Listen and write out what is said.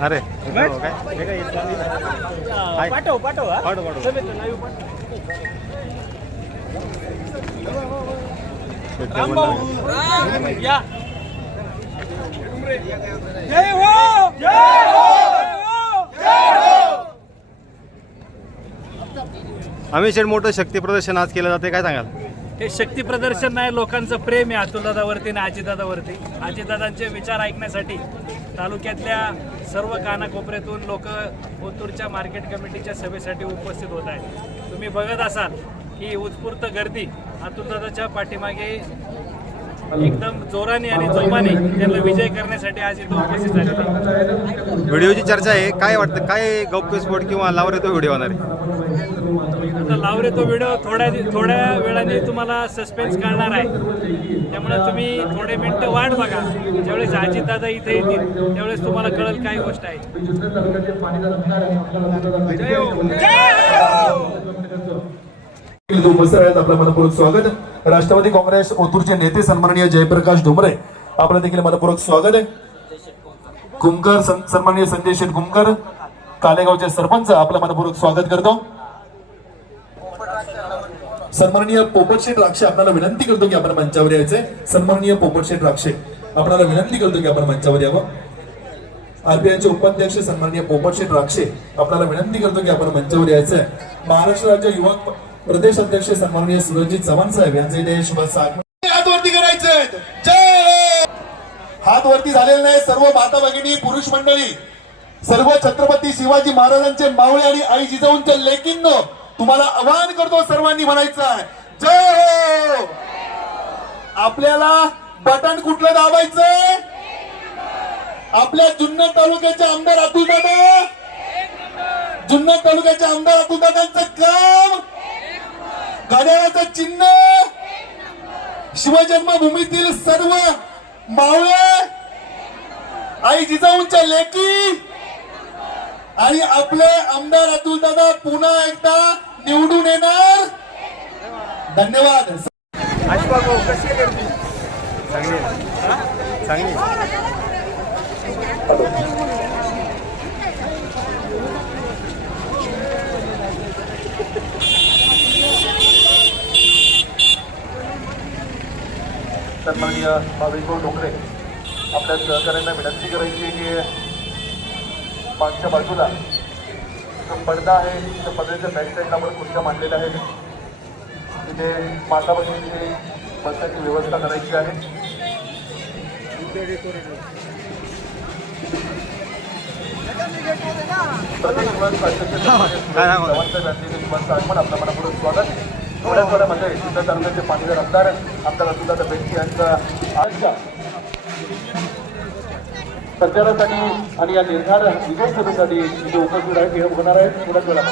काय येत नाही. पाठव पाठव हा. पाठव, पाठव. सभेत live पाठव. शेट्टी राम बोलणार. भाऊ या जय हो जय हो शेठ मोठं शक्ती प्रदर्शन आज केलं जाते काय सांगाल? हे शक्ती प्रदर्शन नाही लोकांचं प्रेम आहे अतुलदादावरती आणि आजीदादावरती. आजीदादांचे विचार ऐकण्यासाठी तालुक्यातल्या सर्व कानाकोपऱ्यातून लोक ओतूरच्या मार्केट कमिटीच्या सभेसाठी उपस्थित होत आहेत. तुम्ही बघत असाल की उत्स्फूर्त गर्दी अतुलदादाच्या पाठीमागे एकदम जोराने आणि जोमाने त्यांना विजय करण्यासाठी आज इथं उपस्थित झालेले. व्हिडिओची चर्चा आहे. काय वाटतं? काय गौप्यस्फोट किंवा लावर येतो व्हिडिओ होणार आहे? आता लावरे तो व्हिडिओ थोड्या थोड्या वेळाने तुम्हाला सस्पेन्स करणार आहे. त्यामुळे तुम्ही थोडे मिनिटं वाट बघा. ज्यावेळेस अजितदादा इथे येतील त्यावेळेस तुम्हाला कळेल काय गोष्ट आहे. उपस्थित आहेत आपलं मनपूर्वक स्वागत. राष्ट्रवादी काँग्रेस ओतूरचे नेते सन्माननीय जयप्रकाश डोंबरे आपलं देखील मनपूर्वक स्वागत आहे. कुमकर सन्माननीय संजय शेठ कुमकर कालेगावचे सरपंच आपलं मनपूर्वक स्वागत करतो. सन्माननीय पोपटशेठ राक्षे आपल्याला विनंती करतो की आपण मंचावर यायचंय सन्माननीय पोपटशेठ राक्षे आपल्याला विनंती करतो की आपण मंचावर यावं. आरबीआयचे उपाध्यक्ष सन्माननीय पोपटशेठ राक्षे आपल्याला विनंती करतो की आपण मंचावर यायचंय महाराष्ट्र राज्य युवक प्रदेश अध्यक्ष सन्माननीय सुरजित चव्हाण साहेब यांचे इथे शुभ हात वरती करायचे जय हात वरती झालेले नाही सर्व माता भगिनी पुरुष मंडळी सर्व छत्रपती शिवाजी महाराजांचे मावळे आणि आई जिजाऊंच्या लेकींनो तुम्हाला आवाहन करतो सर्वांनी म्हणायचं आहे. जय हो! आपल्याला बटन कुठलं दाबायचंय? आपल्या जुन्नर तालुक्याचे आमदार अतुल दादा. जुन्नर तालुक्याचे आमदार अतुल दादांचं काम. घड्याळाचं चिन्ह. शिवजन्मभूमीतील सर्व मावळे. आई जिजाऊंच्या लेकी. आणि आपले आमदार अतुल दादा पुन्हा एकदा निवडून येणार. धन्यवाद. सन्माननीय भाविकभाऊ डोकरे आपल्या सहकार्यांना विनंती करायची की मागच्या बाजूला. जो पडदा आहे. त्या पडद्याच्या बॅक साईडला आपण खुर्च्या मांडलेल्या आहेत. तिथे माता भगिनीची बसण्याची व्यवस्था करायची आहे. आगमन आपलं मनापूर्वक स्वागत. थोड्या थोड्यामध्ये सिद्ध तालुक्याचे आमदार आमदार बेंकी यांचा आजच्या प्रचारासाठी आणि या निर्धार विजय सभेसाठी इथे उपस्थित आहेत हे होणार आहेत. थोड्याच वेळा